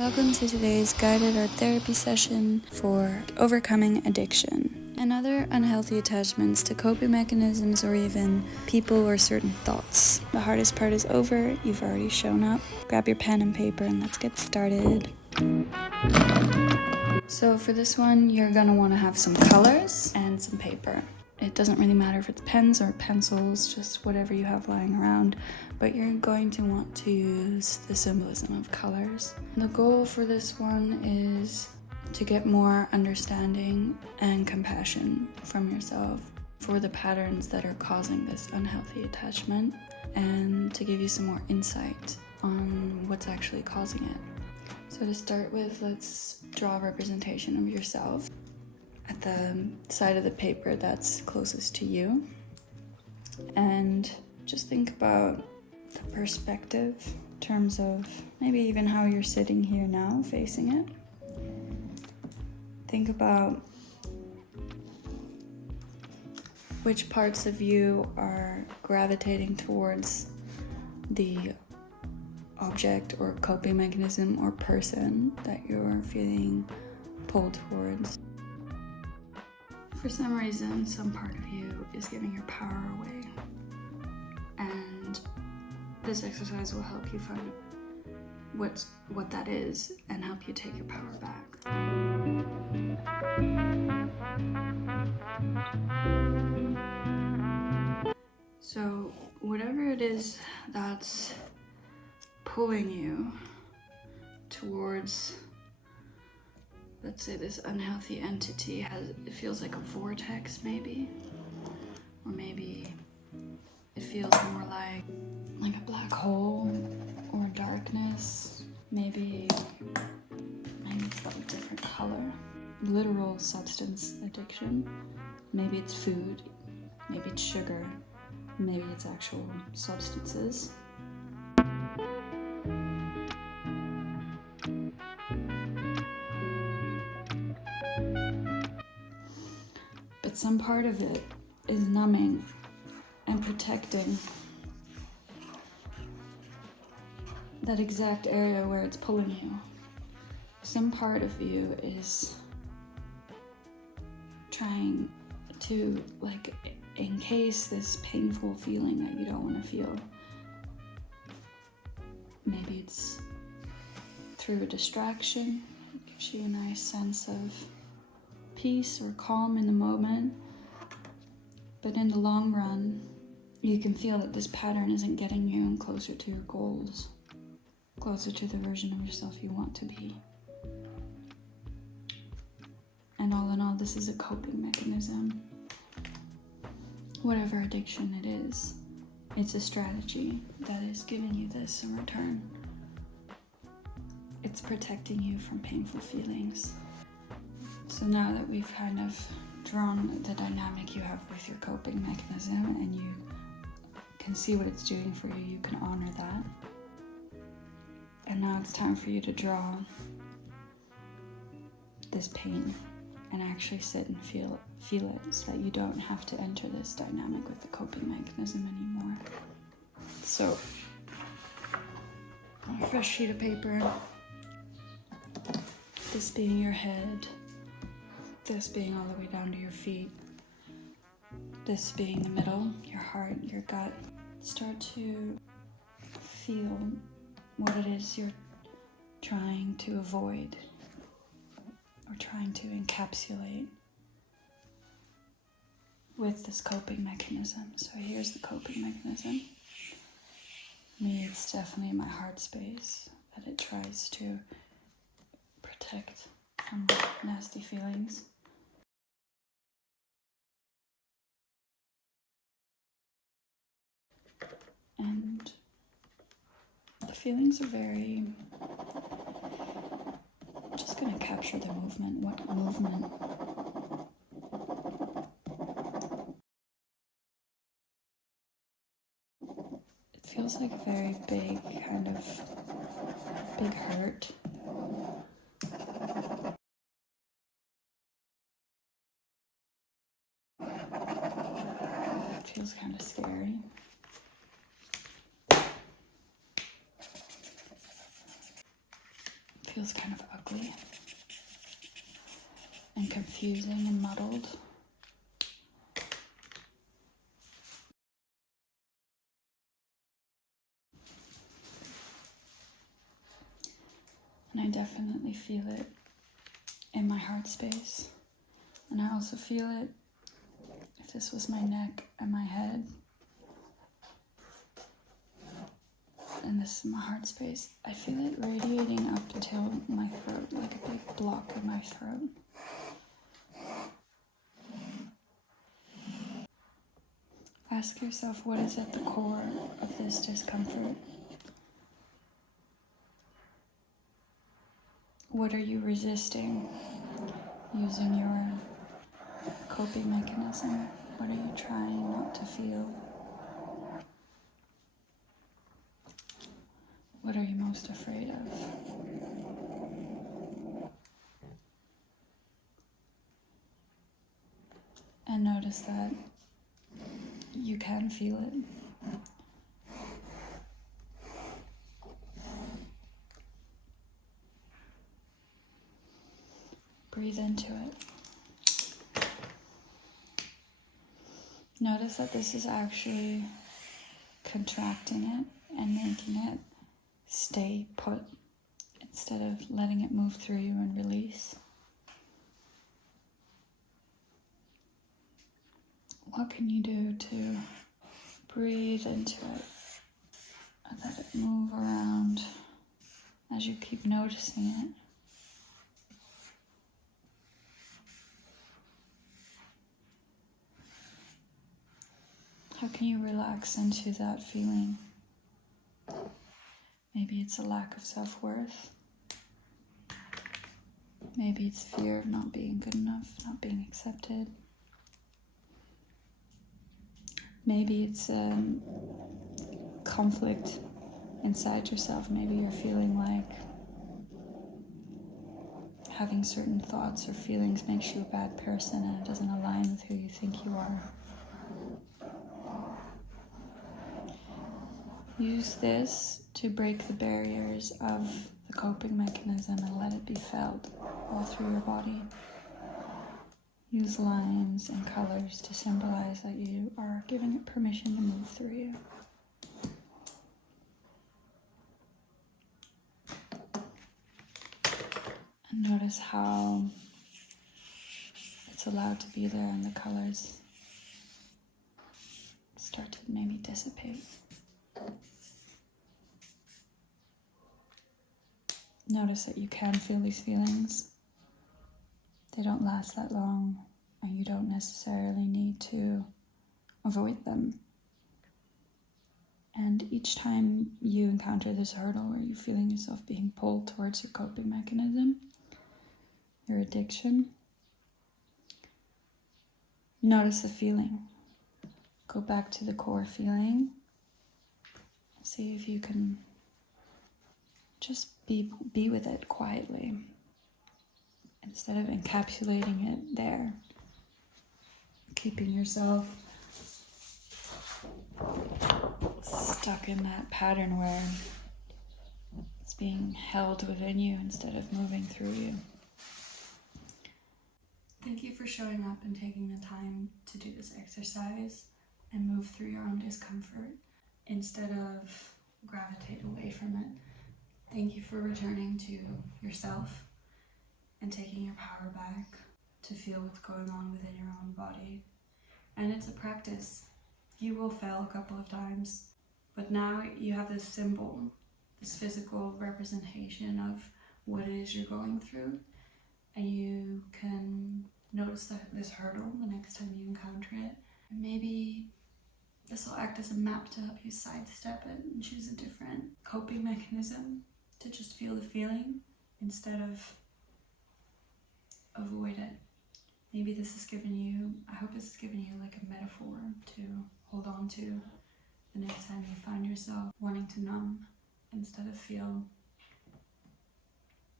Welcome to today's guided art therapy session for overcoming addiction and other unhealthy attachments to coping mechanisms or even people or certain thoughts. The hardest part is over. You've already shown up. Grab your pen and paper and let's get started. So for this one, you're gonna want to have some colors and some paper. It doesn't really matter if it's pens or pencils, just whatever you have lying around, but you're going to want to use the symbolism of colors. The goal for this one is to get more understanding and compassion from yourself for the patterns that are causing this unhealthy attachment and to give you some more insight on what's actually causing it. So to start with, let's draw a representation of yourself at the side of the paper that's closest to you, and just think about the perspective in terms of maybe even how you're sitting here now facing it. Think about which parts of you are gravitating towards the object or coping mechanism or person that you're feeling pulled towards. For some reason, some part of you is giving your power away, and this exercise will help you find what that is and help you take your power back. So whatever it is that's pulling you towards, let's say this unhealthy entity it feels like a vortex maybe, or maybe it feels more like a black hole or darkness. Maybe it's got a different color. Literal substance addiction. Maybe it's food, maybe it's sugar, maybe it's actual substances. But some part of it is numbing and protecting that exact area where it's pulling you. Some part of you is trying to encase this painful feeling that you don't want to feel. Maybe it's through a distraction. It gives you a nice sense of peace or calm in the moment, but in the long run you can feel that this pattern isn't getting you closer to your goals, closer to the version of yourself you want to be. And all in all, this is a coping mechanism. Whatever addiction it is, it's a strategy that is giving you this in return. It's protecting you from painful feelings. So now that we've kind of drawn the dynamic you have with your coping mechanism and you can see what it's doing for you, you can honor that. And now it's time for you to draw this pain and actually sit and feel it so that you don't have to enter this dynamic with the coping mechanism anymore. So, on a fresh sheet of paper, this being your head, this being all the way down to your feet, this being the middle, your heart, your gut. Start to feel what it is you're trying to avoid or trying to encapsulate with this coping mechanism. So here's the coping mechanism. Me, it's definitely my heart space that it tries to protect from nasty feelings. And the feelings are very, I'm just going to capture the movement. What movement? It feels like a very big, kind of big hurt. It feels kind of scary. feels kind of ugly and confusing and muddled. And I definitely feel it in my heart space. And I also feel it if this was my neck and my head. And this is my heart space. I feel it radiating up until my throat, like a big block in my throat. Ask yourself, what is at the core of this discomfort? What are you resisting using your coping mechanism? What are you trying not to feel? What are you most afraid of? And notice that you can feel it. Breathe into it. Notice that this is actually contracting it and making it stay put instead of letting it move through you and release. What can you do to breathe into it and let it move around as you keep noticing it? How can you relax into that feeling? Maybe it's a lack of self-worth. Maybe it's fear of not being good enough, not being accepted. Maybe it's conflict inside yourself. Maybe you're feeling like having certain thoughts or feelings makes you a bad person and it doesn't align with who you think you are. Use this to break the barriers of the coping mechanism and let it be felt all through your body. Use lines and colors to symbolize that you are giving it permission to move through you. And notice how it's allowed to be there and the colors start to maybe dissipate. Notice that you can feel these feelings. They don't last that long, and you don't necessarily need to avoid them. And each time you encounter this hurdle where you're feeling yourself being pulled towards your coping mechanism, your addiction, notice the feeling. Go back to the core feeling. See if you can just be with it quietly instead of encapsulating it there, keeping yourself stuck in that pattern where it's being held within you instead of moving through you. Thank you for showing up and taking the time to do this exercise and move through your own discomfort instead of gravitate away from it. Thank you for returning to yourself and taking your power back to feel what's going on within your own body. And it's a practice. You will fail a couple of times, but now you have this symbol, this physical representation of what it is you're going through, and you can notice this hurdle the next time you encounter it. And maybe this will act as a map to help you sidestep it and choose a different coping mechanism to just feel the feeling instead of avoid it. Maybe this has given you, I hope this has given you like a metaphor to hold on to the next time you find yourself wanting to numb instead of feel,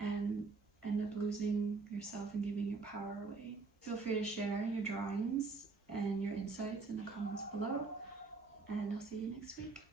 and end up losing yourself and giving your power away. Feel free to share your drawings and your insights in the comments below, and I'll see you next week.